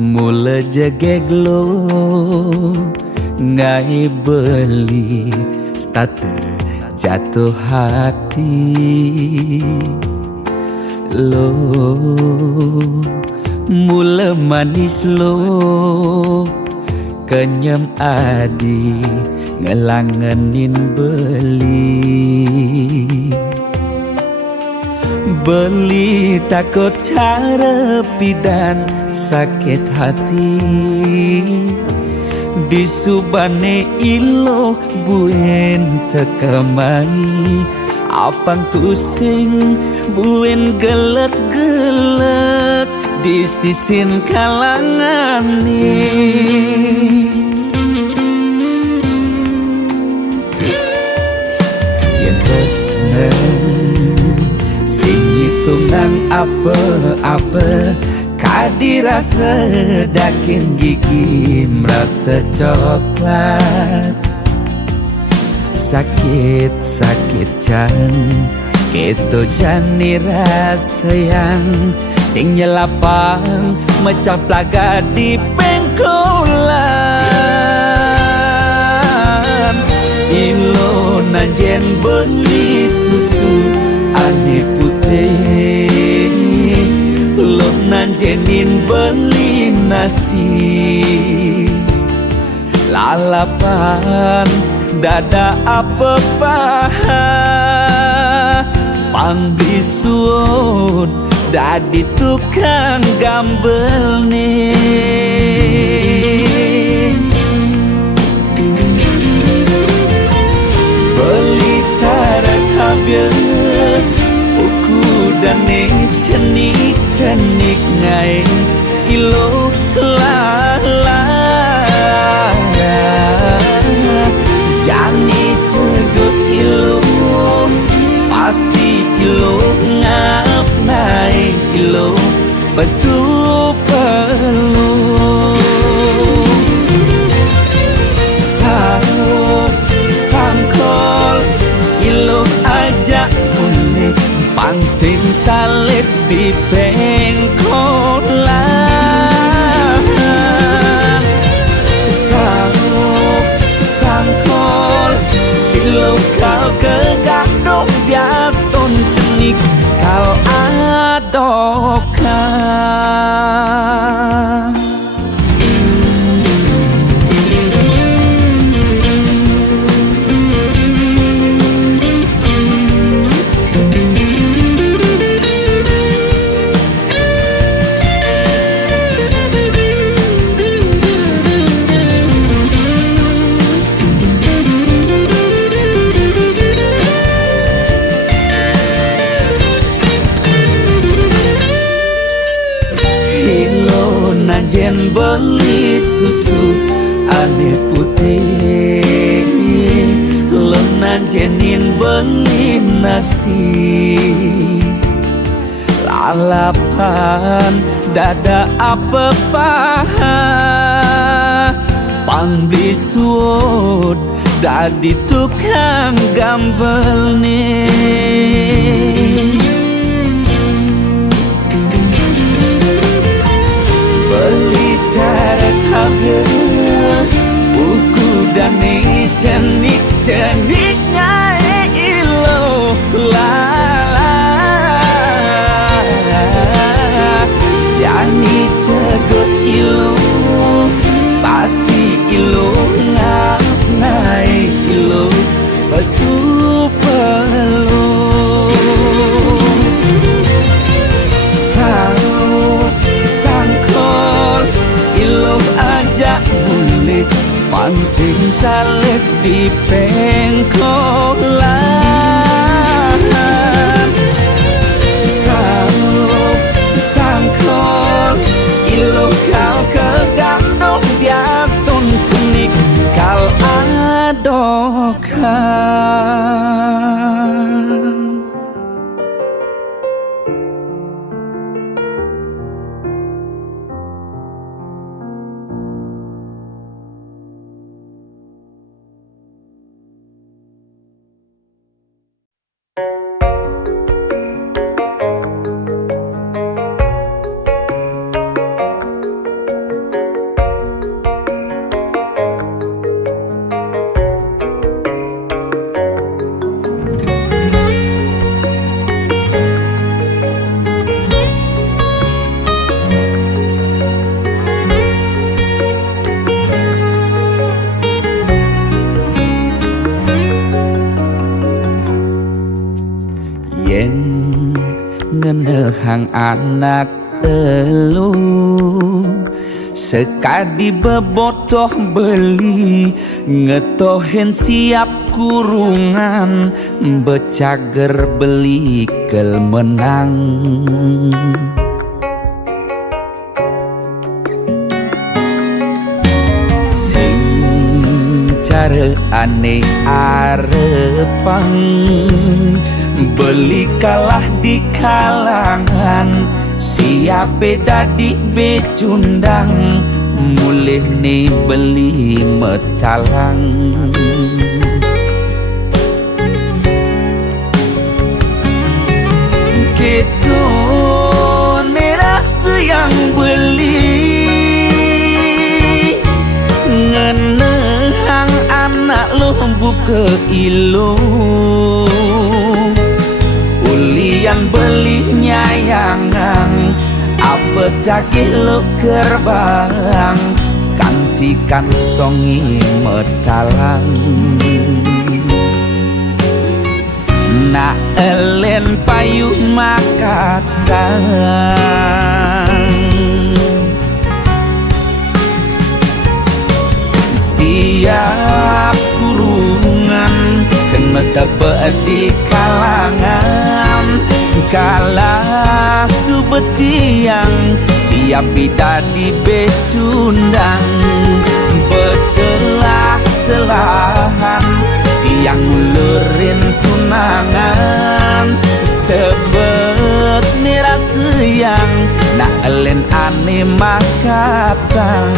Mula jegeglo ngai beli starter jatuh hati lo. Mula manis lo kenyam adi ngelangenin beli takut cara pidan sakit hati disubane ilo buen tekamai apang tusing buen gelek-gelek di sisin kalangan nih. Yen tresna sing hitungan apa-apa kadirasa dakin gigi merasa coklat. Sakit-sakit jan keto jani rasa yang sing nyelapang mecah plaga di pengkolan. Ilo nanjen beli susu ane putih, lo nanjenin beli nasi lalapan dada apa paha pang bisuun dadi tukang gambel nih. Beli cara kabel uku dan cenik ngai ilo lala jani cegot ilo pasti ilo ngap naik ilo basuh perlu sangkol ilo aja mulai pangsing salib di pengkolan. Sangkol ilo kau kegadok dias ton cenik kau adokan. Nanjen beli susu ane putih, lo nanjenin beli nasi lalapan dada apa paha pang bisuut dadi tukang gambel nih. Beli cara kabel buku dan cenik ngai ilo lala jani cegot ilo pasti ilo ngap ngai ilo basuh perlu mulai pangsing salib di pengkolan. Sangkol ilo kau kegandong dias ton cenik kau adokan. hang anak elu sekadi bebotoh beli ngetohen siap kurungan becager beli kel menang sing cara aneh arepang beli kalah di kalangan siap dadi becundang mulih nih beli metalang gitu nerah yang beli ngenehang anak lo buka ilu ulian beli nyayangan apa cakih lo gerbang kanti kantongi metalang na elen payuh makatang siap kurungan kena tebak di kalangan kala subetiang siap dadi becundang betelah-telahan tiang ngulurin tunangan sebet nirasa yang nak elen aneh makatang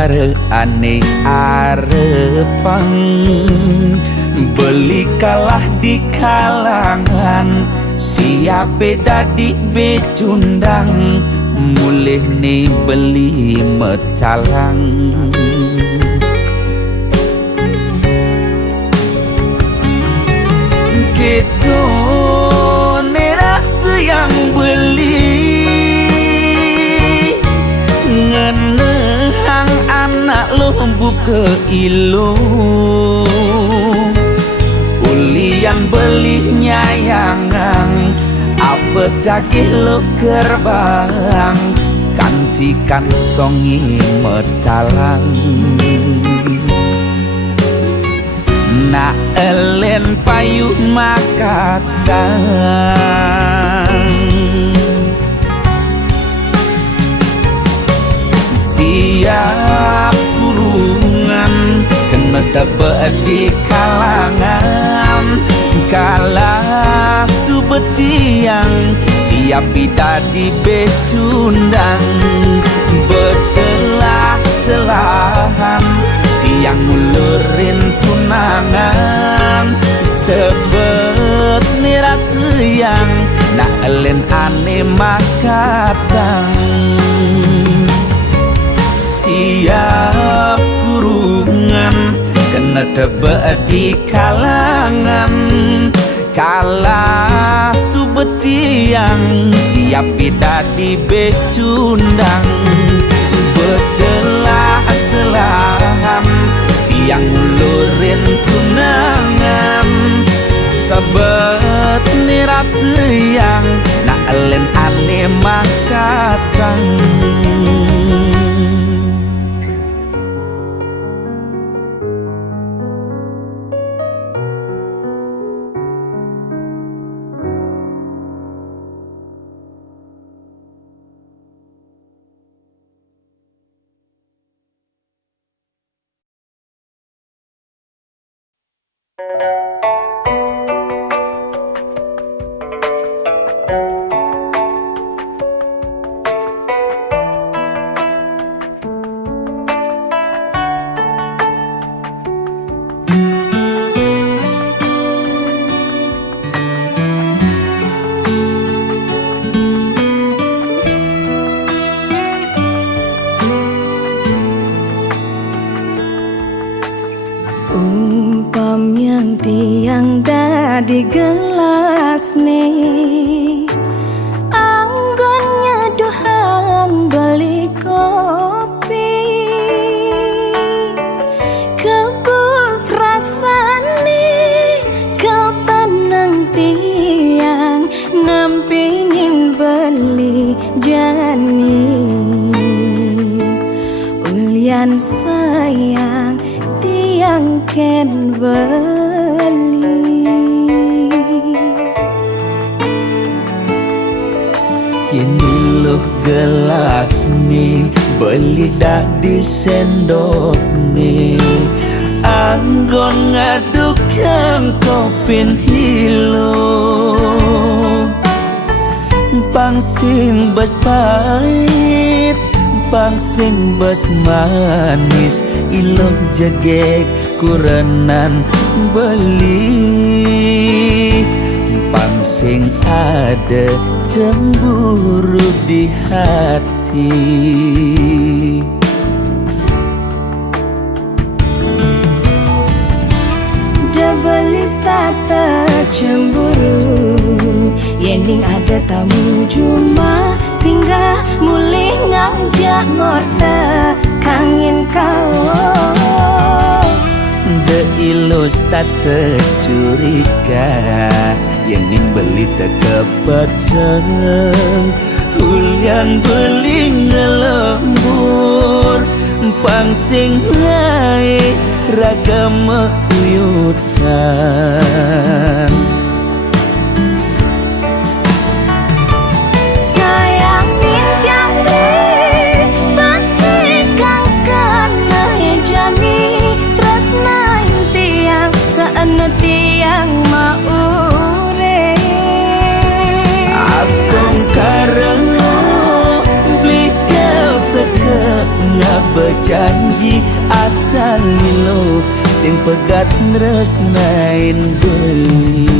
cara aneh arepang beli kalah di kalangan siap dadi becundang mulih nih beli metalang gitu nerah yang beli ngenehang anak lo buka ilu ulian beli nyayangan apa cakih lo gerbang kanti kantongi metalang na elen payuh makatang siap kurungan kena tebak di kalangan kala subetiang siap dadi becundang betelah-telahan tiang ngulurin tunangan sebet nirasa yang nak elen aneh makatang siap kurungan kena tebak di kalangan kala subetiang siap dadi becundang betelah-telahan tiang ngulurin tunangan sabet nirasa yang nak elen aneh makatang jani ulian sayang tiang ken beli Ini loh gelak seni beli dah di sendok nih Anggon ngadukan kopin hilo Pangsing bas pahit Pangsing bas manis Iloh jegek kurenan beli Pangsing ada cemburu di hati Debelis tata cemburu Yending ada tamu cuma singgah mulih ngajak ngorta kangen kau De ilus tata curiga Yending beli tak kepadang Hulian beli ngelembur Pangsing naik ragam uyutan Sayang simpiang deh pasti kang kena jani terus naik tiang seanu tiang maure Astong karena beli kau teka ngak berjanji asal milo sing pegat nresnain beli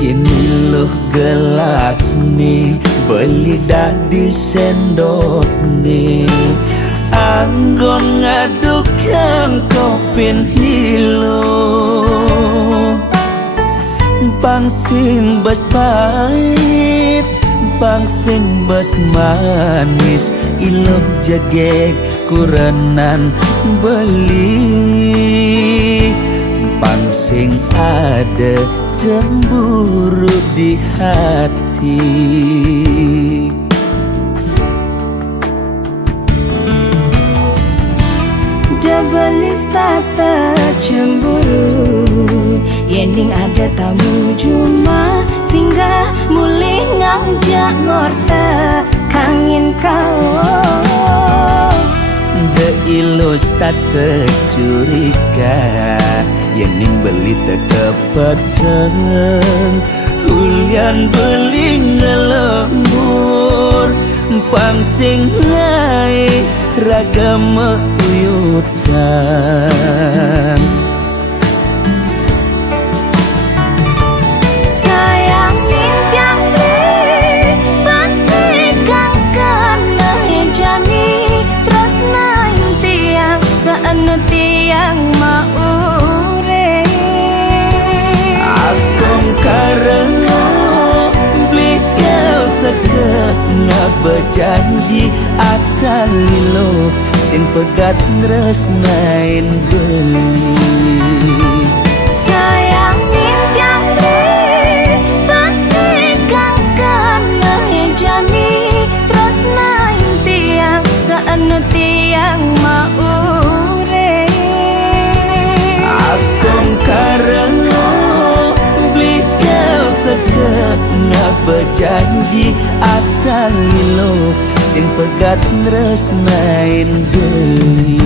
Ini loh gelak seni beli dah di sendok nih Anggon ngadukan kopin hilo Pangsing bas pahit Pangsing bas manis Iloh jegek kurenan beli Pangsing ada cemburu di hati Debelis tata cemburu Yending ada tamu cuma singgah mulih ngajak ngorta kangen kau De ilus tata curiga Yending beli tak kepadang Hulian beli ngelembur Pangsing naik ragam uyutan Sayang simpiang deh pasti kang kena jani terus naik tiang seanu tiang maure Astong karena beli kau teka ngak berjanji asal lilo sing pegat nresnain beli Sayang simpiang deh pasti kang kena jani terus naik tiang seanu tiang maure Astong karena beli kau teka ngak berjanji asal lilo sing pegat nresnain beli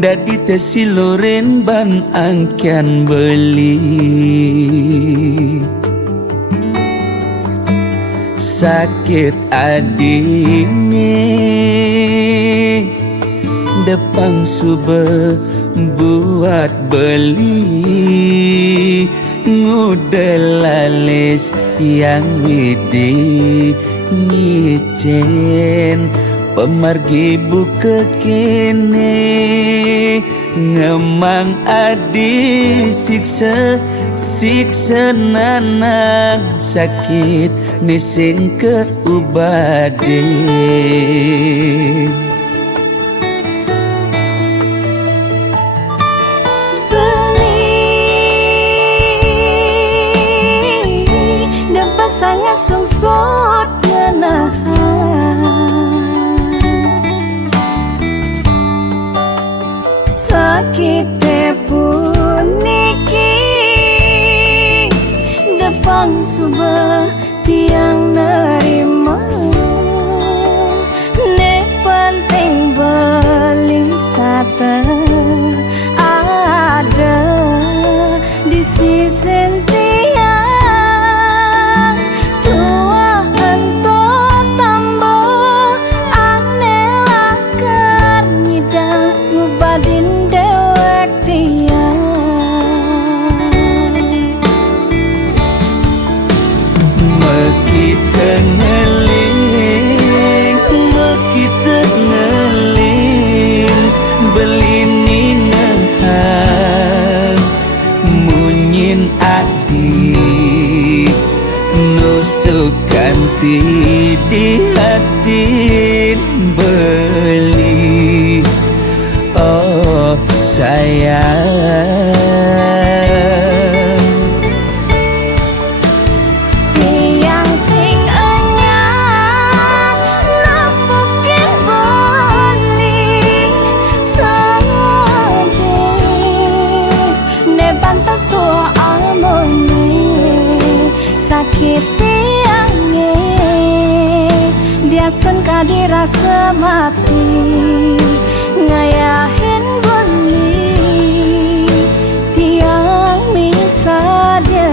dadi tesiloren ban angkian beli sakit adine depang sube buat beli ngudelalis yang widi ngicen pemargi buka kene ngemang adi siksa nanang sakit nising ke ubade sangat sungsut ngenahan sakit puniki depang subah tiang nerima ne penting belis tata ada di sisi ganti di hati beli oh sayang tiang sing anyar napukin beli sade ne bantas tua amone sakit diaskan kadirasa mati ngayahin beli tiang misada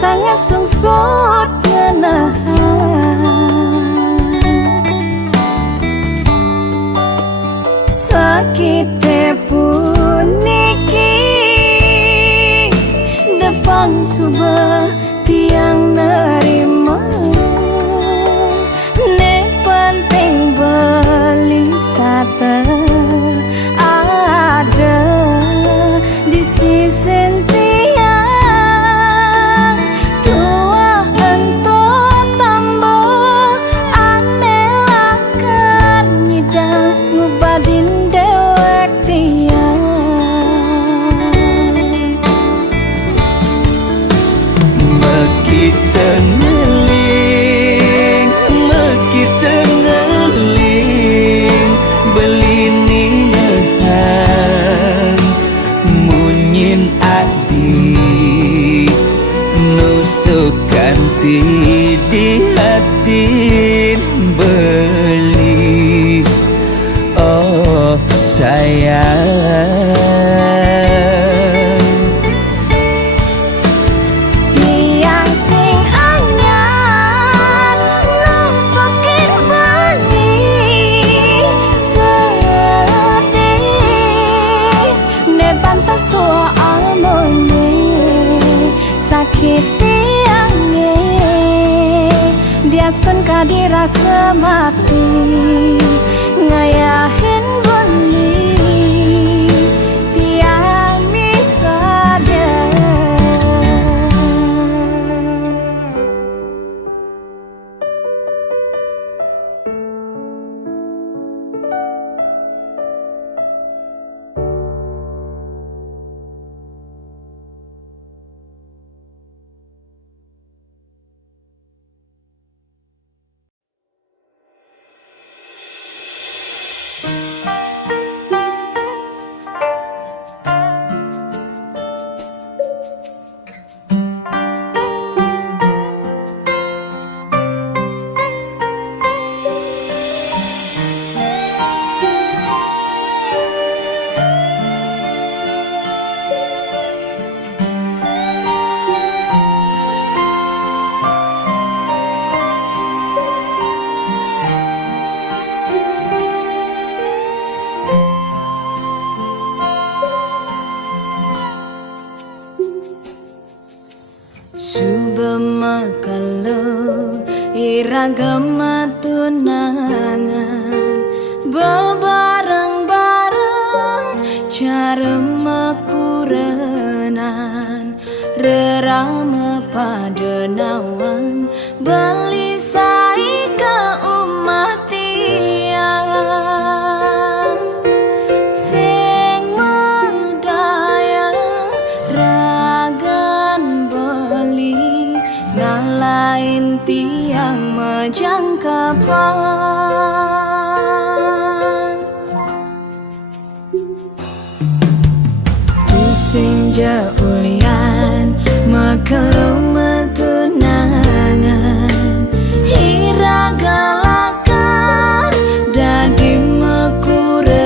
sangat sungsut ngenahan sakit puniki depang subah tiang nerima ne penting belis tata ada di sisi ganti di hati beli oh sayang tiang sing anyar nampakin beli sedih ne pantas tua amone sakit diaskan kadirasa mati ngayahin beli tiang misada Subama kalau iragama tunangan bebareng-bareng cara makurenan rerama pada nawang beli sai ke umatian sing medaya ragan beli ngalain tiang majangkapan tusing jaulian makalu metunangan hiragalakan dadi mekurenan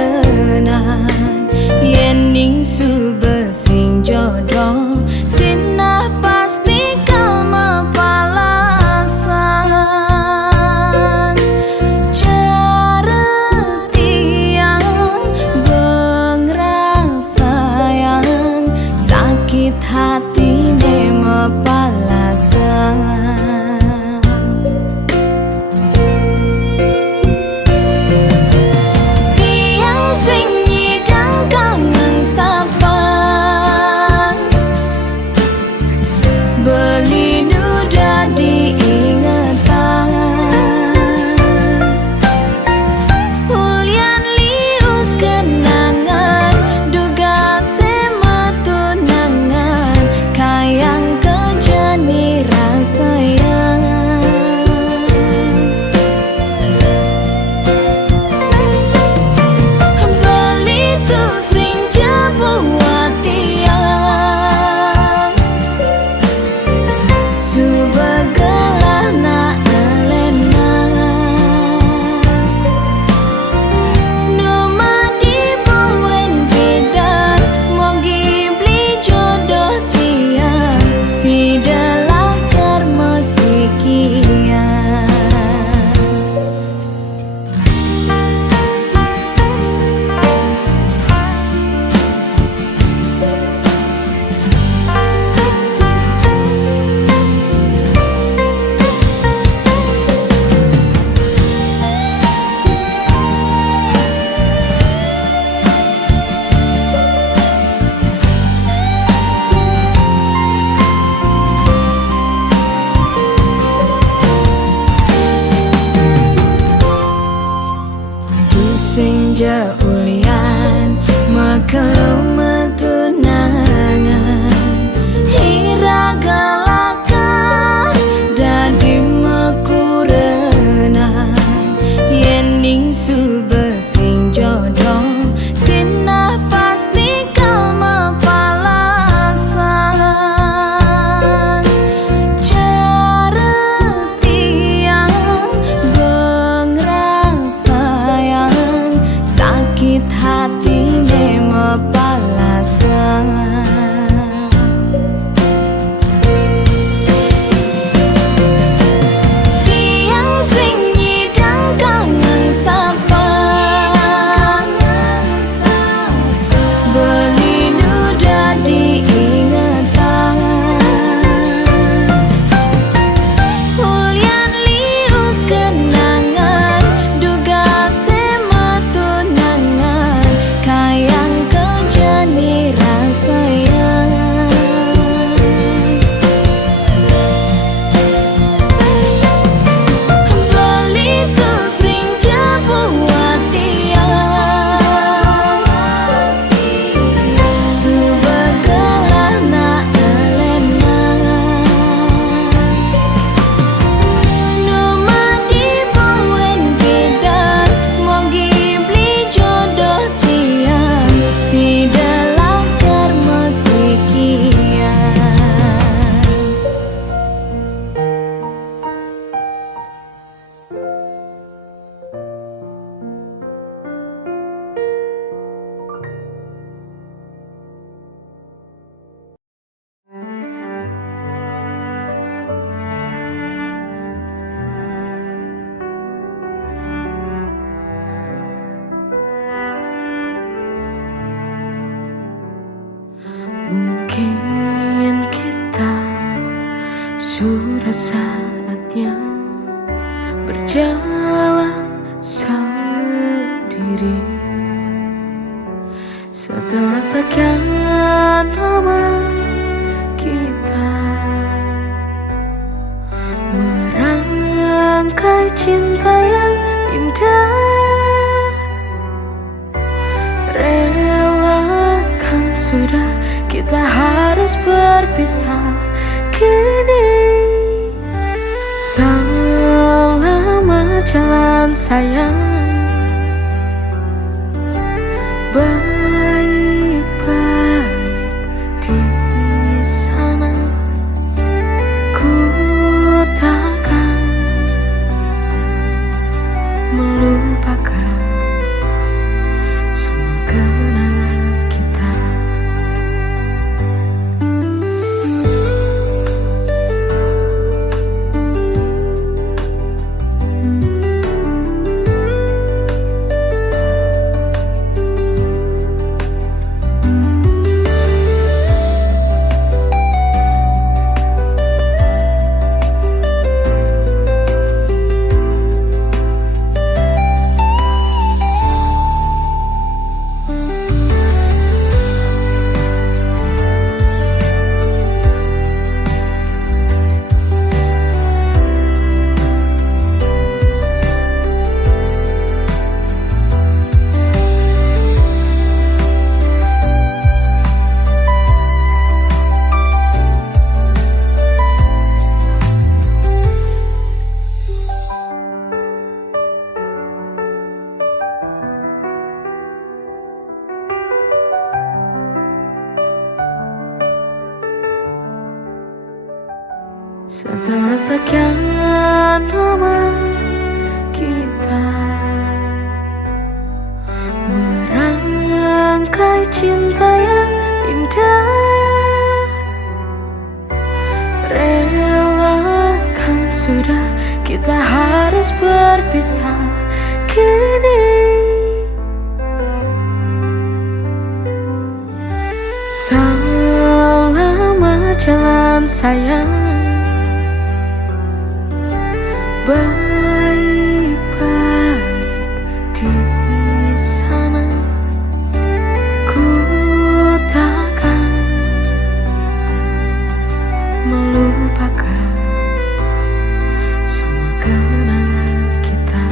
yening subesing jodoh sinah pasti kau mapalasan cara tiang bengrang sayang sakit hati ne mapalasan tiang sing nyidang kangen sapan beli nuda diingatan Hulian liu kenangan duga sema tunangan kayang kejani rasa Sudah saatnya berjalan sendiri. Setelah sekian lama kita merangkai cinta yang indah, relakan sudah kita harus berpisah kini. Selamat jalan sayang, baik-baik di sana. Ku takkan melupakan semua kenangan kita. Setelah sekian lama kita merangkai cinta yang indah, relakan sudah kita harus berpisah kini. Selamat jalan sayang, baik-baik di sana. Ku takkan melupakan semua kenangan kita.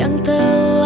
yang telah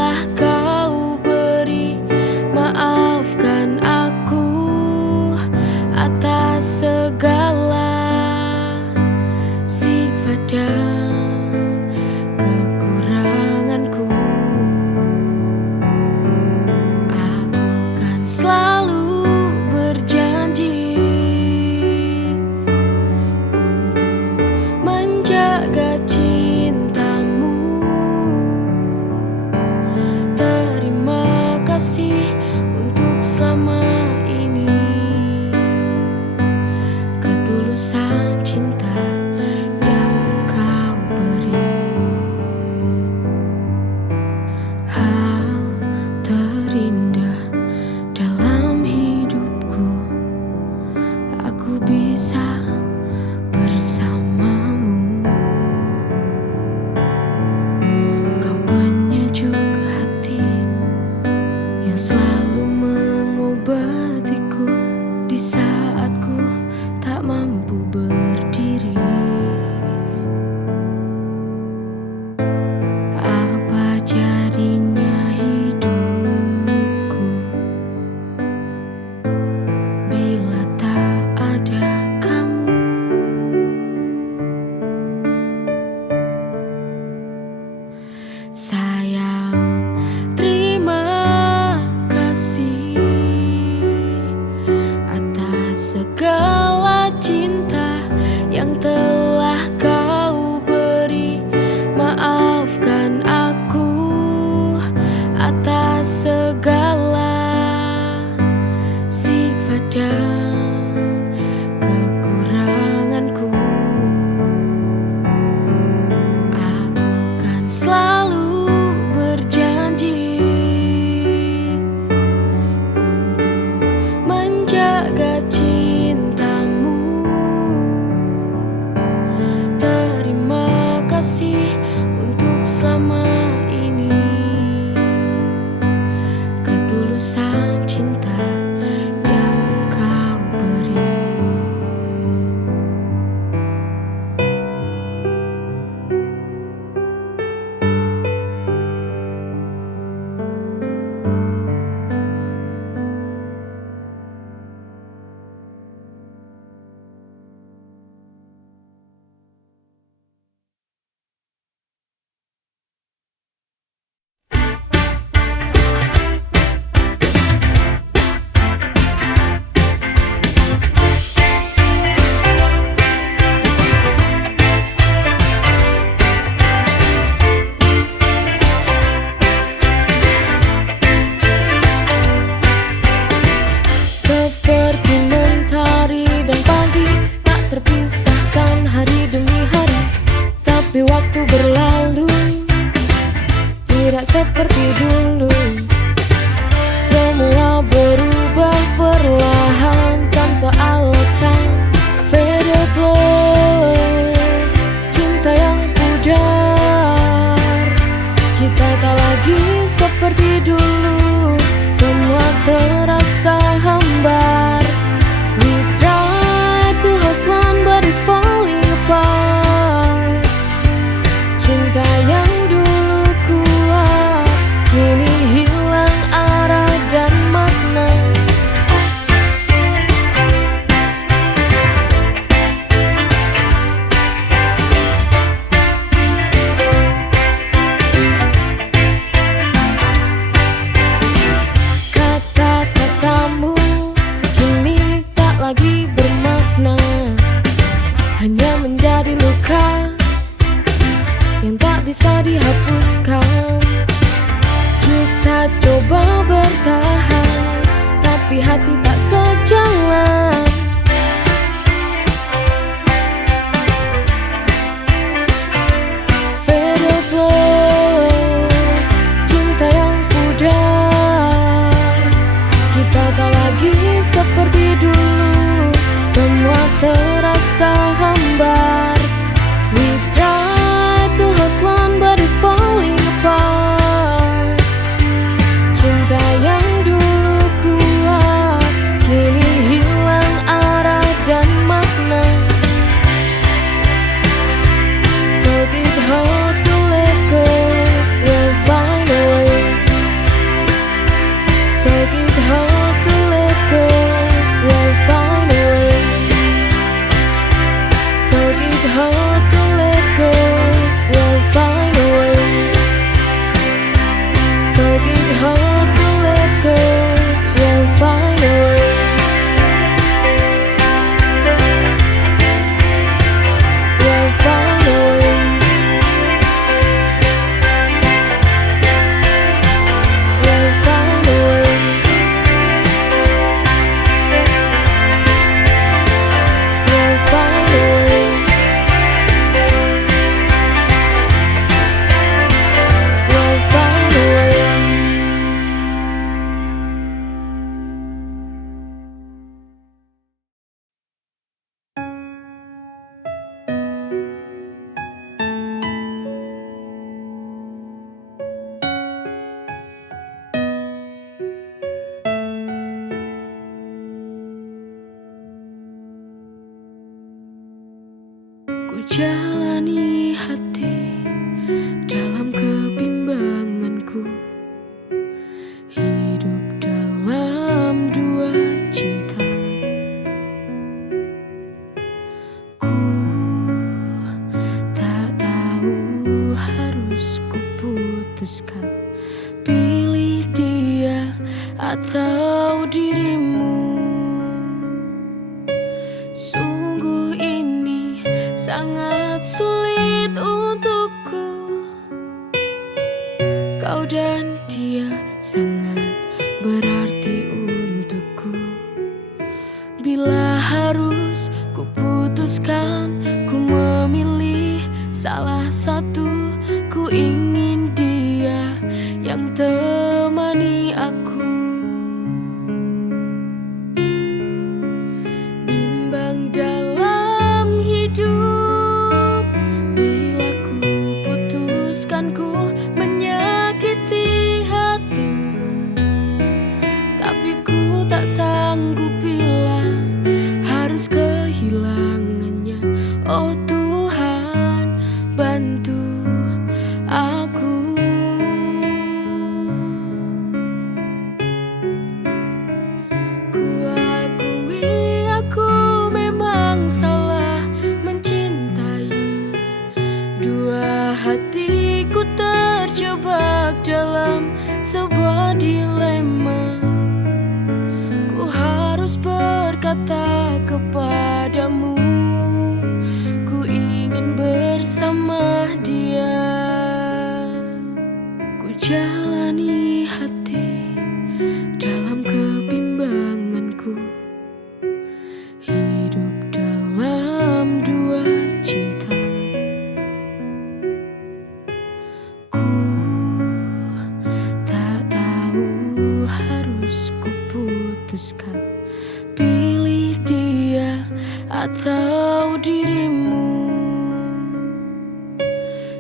Sayang, terima kasih atas segala cinta yang telah kau beri. Maafkan aku atas segala sifat dan kekuranganku. Aku kan selalu berjanji untuk menjaga cintamu. Terima kasih untuk selama ini, ketulusan cinta yang kau beri. Seperti mentari dan pagi, tak terpisahkan hari demi hari. Tapi waktu berlalu, tidak seperti dulu. Semua berubah perlahan tanpa alasan. Faded love, cinta yang pudar. Kita tak lagi seperti dulu, semua terasa hambar. We try to hold on but it's falling apart. Cinta yang dulu kuat kini hilang arah dan makna. Kata-katamu kini tak lagi bermakna, hanya menjadi luka yang tak bisa dihapuskan. Kita coba bertahan, tapi hati tak sejalan. Faded love, cinta yang pudar. Kita tak lagi seperti dulu, semua terasa hambar. We try to hold on but it's falling apart. Cinta yang dulu kuat kini hilang arah dan makna. Took it hard to let go, we'll find a way. Took it hard to let go, we'll find a way. Took it hard to let go, we'll find a way. Took it hard to let go, we'll find a way. We'll find a way. We'll find a way. We'll find a way. We'll find a way. Ku jalani hati dalam kebimbanganku, hidup dalam dua cinta. Ku tak tahu harus ku putus putuskan pilih dia atau dirimu. Sungguh ini sangat sulit untukku. Kau dan dia sangat berarti untukku. Bila harus ku putuskan, ku memilih salah satu. Ku ingin dia yang temani aku. Bimbang dalam hidup, bila ku putuskan ku menyakiti hatimu. Tapi ku tak sanggup bila harus kehilangannya. Oh Tuhan, bantu aku. Ku akui aku memang salah mencintai. Dua hatiku terjebak dalam sebuah dilema. Ku harus berkata kepadamu, ku ingin bersama dia. Ku jalani hati dalam kebimbanganku. Hidup dalam dua cinta. Ku tak tahu harus ku putuskan pilih dia atau dirimu.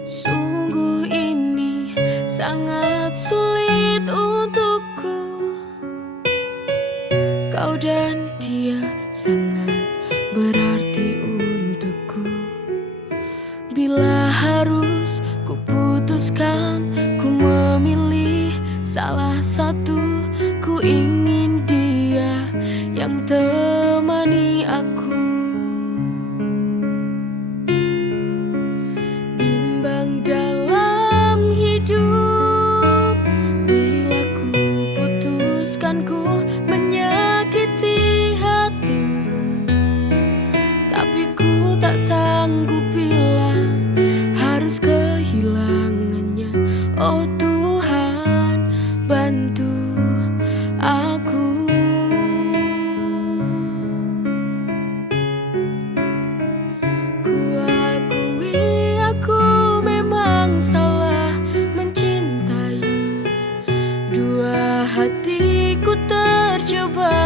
Sungguh ini sangat sulit untukku. Kau dan dia sangat berarti untukku. Bila harus ku putuskan, ku memilih salah satu. Ku ingin dia yang temani aku. Bimbang dalam hidup, bila ku putuskan ku menyakiti hatimu. Tapi ku tak sanggup bila harus kehilangannya. Oh Tuhan, bantu aku. Ku akui aku memang salah mencintai. Dua hatiku terjebak